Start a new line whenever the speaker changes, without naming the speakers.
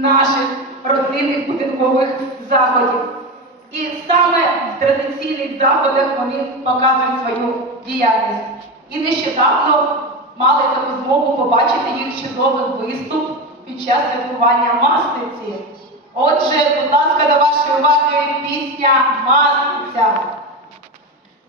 наших родинних будинкових заходів. І саме в традиційних заходах вони показують свою діяльність. І нещодавно мали таку змогу побачити їх чудовий виступ під час святкування Масниці. Отже, будь ласка, до вашої уваги пісня Масниця.